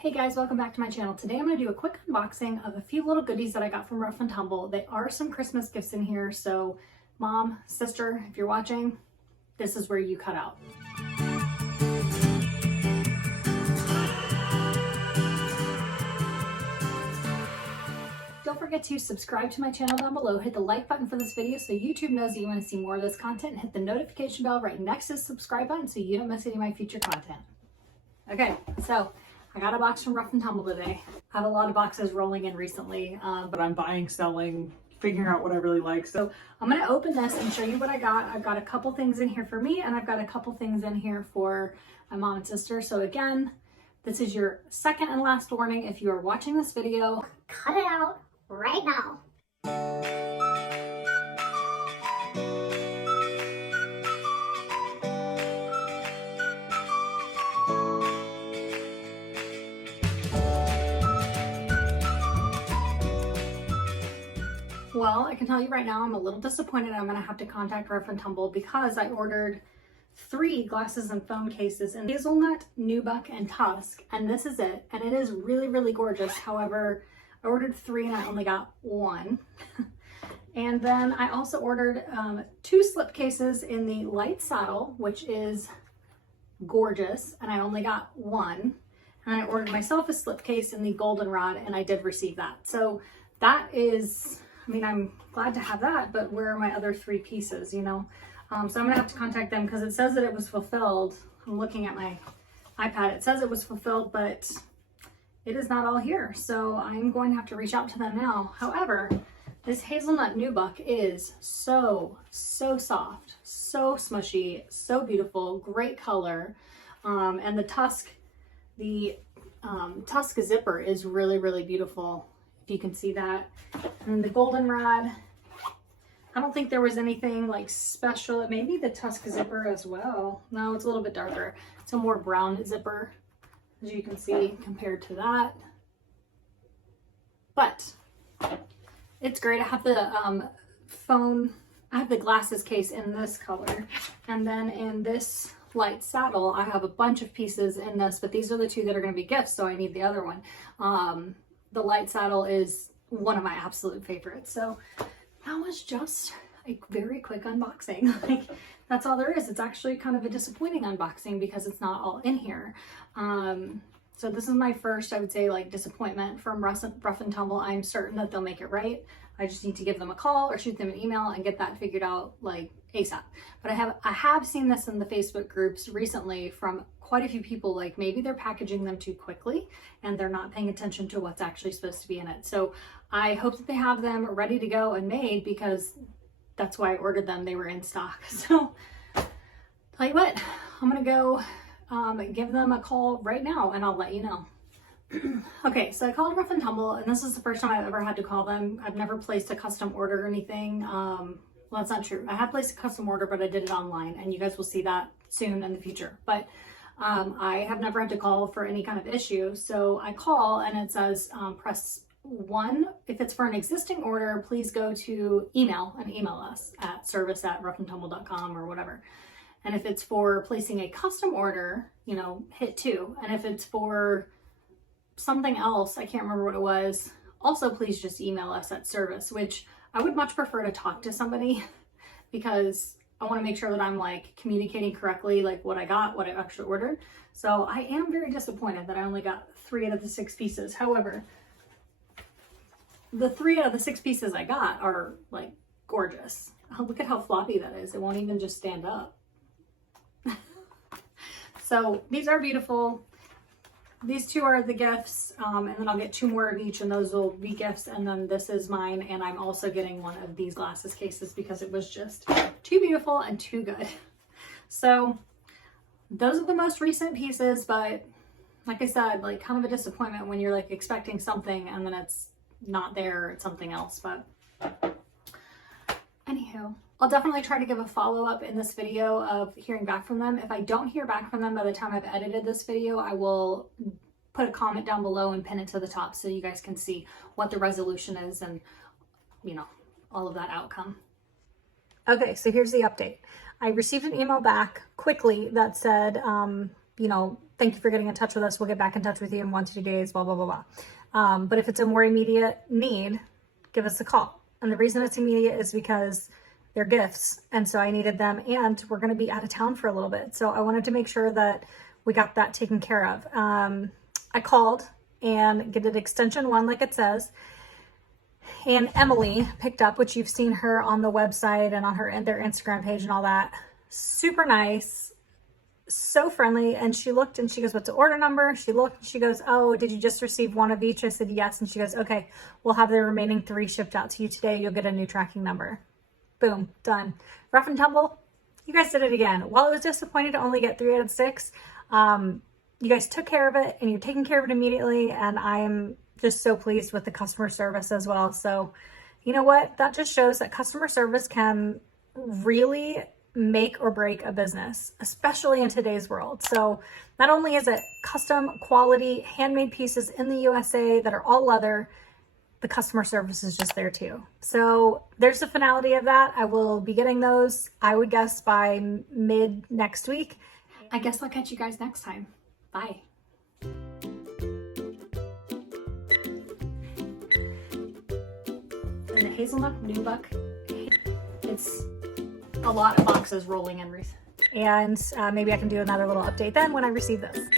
Hey guys, welcome back to my channel. Today I'm going to do a quick unboxing of a few little goodies that I got from Rough and Tumble. They are some Christmas gifts in here, so mom, sister, if you're watching, this is where you cut out. Don't forget to subscribe to my channel down below, hit the like button for this video so YouTube knows that you want to see more of this content, and hit the notification bell right next to the subscribe button so you don't miss any of my future content. Okay, so I got a box from Rough and Tumble today. I have a lot of boxes rolling in recently, but I'm buying, selling, figuring out what I really like. so I'm going to open this and show you what I got. I've got a couple things in here for me, and I've got a couple things in here for my mom and sister. So again, this is your second and last warning. If you are watching this video, cut it out right now. well, I can tell you right now, I'm a little disappointed. I'm going to have to contact Rough and Tumble because I ordered 3 glasses and phone cases in hazelnut, nubuck, and tusk, and this is it. And it is really, really gorgeous. However, I ordered 3 and I only got 1. And then I also ordered 2 slip cases in the light saddle, which is gorgeous, and I only got 1. And I ordered myself a slip case in the goldenrod, and I did receive that. So that is, I mean, I'm glad to have that, but where are my other 3 pieces, you know? So I'm gonna have to contact them because it says that it was fulfilled. I'm looking at my iPad. It says it was fulfilled, but it is not all here. So I'm going to have to reach out to them now. However, this hazelnut nubuck is so soft, so smushy, so beautiful, great color. And the tusk zipper is really, really beautiful. If you can see that. And the goldenrod, I don't think there was anything like special. Maybe the tusk zipper as well. No, it's a little bit darker. It's a more brown zipper, as you can see, compared to that. But it's great. I have the I have the glasses case in this color. And then in this light saddle, I have a bunch of pieces in this, but these are the 2 that are going to be gifts, so I need the other one. The light saddle is one of my absolute favorites. So that was just a very quick unboxing. Like, that's all there is. It's actually kind of a disappointing unboxing because it's not all in here. So this is my first, I would say, like, disappointment from Rough and Tumble. I'm certain that they'll make it right. I just need to give them a call or shoot them an email and get that figured out like ASAP. But I have seen this in the Facebook groups recently from quite a few people, like maybe they're packaging them too quickly and they're not paying attention to what's actually supposed to be in it. So I hope that they have them ready to go and made because that's why I ordered them. They were in stock. So tell you what, I'm gonna go give them a call right now and I'll let you know. Okay, so I called Rough and Tumble, and this is the first time I've ever had to call them. I've never placed a custom order or anything. Well, that's not true. I have placed a custom order, but I did it online, and you guys will see that soon in the future. But I have never had to call for any kind of issue. So I call, and it says press 1. If it's for an existing order, please go to email and email us at service@roughandtumble.com or whatever. And if it's for placing a custom order, you know, hit 2. And if it's for something else, I can't remember what it was, also please just email us at service, which I would much prefer to talk to somebody because I want to make sure that I'm like communicating correctly, like what I got, what I actually ordered. So I am very disappointed that I only got 3 out of the 6 pieces. However, the 3 out of the 6 pieces I got are like gorgeous. Oh, look at how floppy that is. It won't even just stand up. So these are beautiful. These 2 are the gifts, and then I'll get 2 more of each, and those will be gifts, and then this is mine, and I'm also getting one of these glasses cases because it was just too beautiful and too good. So those are the most recent pieces, but like I said, like kind of a disappointment when you're like expecting something and then it's not there, it's something else. But anywho, I'll definitely try to give a follow-up in this video of hearing back from them. If I don't hear back from them by the time I've edited this video, I will put a comment down below and pin it to the top so you guys can see what the resolution is and, you know, all of that outcome. Okay, so here's the update. I received an email back quickly that said, you know, thank you for getting in touch with us. We'll get back in touch with you in 1 to 2 days, blah, blah, blah, blah. But if it's a more immediate need, give us a call. And the reason it's immediate is because they're gifts. And so I needed them, and we're going to be out of town for a little bit. So I wanted to make sure that we got that taken care of. I called and get an extension 1 like it says. And Emily picked up, which you've seen her on the website and on their Instagram page and all that. Super nice, so friendly. And she looked and she goes, what's the order number? She looked and she goes, oh, did you just receive 1 of each? I said, yes. And she goes, okay, we'll have the remaining 3 shipped out to you today. You'll get a new tracking number. Boom, done. Rough and Tumble, you guys did it again. While I was disappointed to only get 3 out of 6, you guys took care of it and you're taking care of it immediately. And I am just so pleased with the customer service as well. So you know what? That just shows that customer service can really make or break a business, especially in today's world. So not only is it custom quality handmade pieces in the USA that are all leather, the customer service is just there too. So there's the finality of that. I will be getting those, I would guess, by mid next week. I guess I'll catch you guys next time. Bye. And the hazelnut nubuck, it's a lot of boxes rolling in. And maybe I can do another little update then when I receive those.